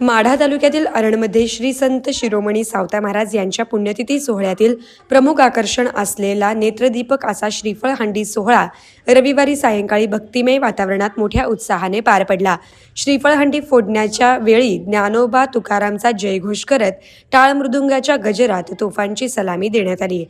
माढा तालुक्यातील अरणमध्ये श्री संत शिरोमणी सावता महाराज यांच्या पुण्यतिथी सोहळ्यातील प्रमुख आकर्षण असलेला नेत्रदीपक असा श्रीफळ हांडी सोहळा रविवारी सायंकाळी भक्तिमय वातावरणात मोठ्या उत्साहाने पार पडला। श्रीफळ हांडी फोडण्याच्या वेळी ज्ञानोबा तुकारामचा जयघोष करत टाळ मृदुंगाच्या गजरात तोफांची सलामी देण्यात आली।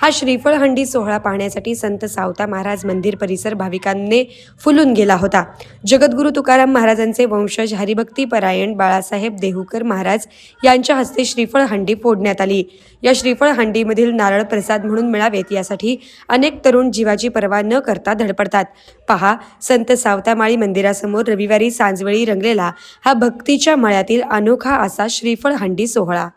हा श्रीफळ हंडी सोहळा पाहण्यासाठी संत सावता महाराज मंदिर परिसर भाविकांनी फुलून गेला होता। जगद्गुरु तुकाराम महाराजांचे वंशज हरिभक्ती परायण बाळासाहेब देहूकर महाराज यांच्या हस्ते श्रीफळ हंडी फोडण्यात आली। या श्रीफळ हंडीमधील नारळ प्रसाद म्हणून मिळावेत यासाठी अनेक तरुण जीवाची पर्वा न करता धडपडतात। पहा, संत सावतामाळी मंदिरासमोर रविवारी सांजवेळी रंगलेला हा भक्तीच्या मळ्यातील अनोखा असा श्रीफळ हंडी सोहळा।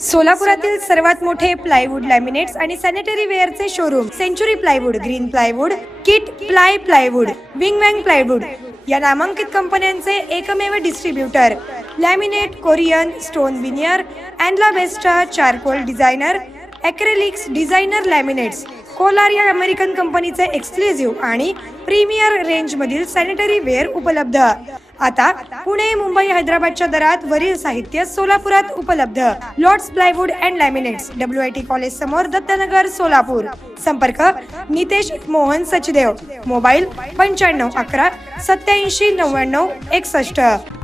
सोलापुरातील सर्वात मोठे प्लायवूड लॅमिनेट्स आणि सॅनिटरी वेअरचे showroom century plywood, green plywood, kit plywood, wing wang plywood या नामांकित कंपन्यांचे एकमेव distributor. Laminate, Corian, stone veneer, अँडला बेस्टा, charcoal designer, acrylics designer laminates, कोलार या अमेरिकन कंपनीचे एक्सक्लुझिव्ह आणि प्रीमियर रेंजमधील सॅनिटरी वेअर उपलब्ध. आता पुणे, मुंबई, हैदराबादच्या दरात वरील साहित्य सोलापुरात उपलब्ध. Lots plywood and laminates, WIT college समोर, दत्तनगर, सोलापूर. संपर्क नितेश मोहन सचदेव. मोबाईल 95 11 87 99 61.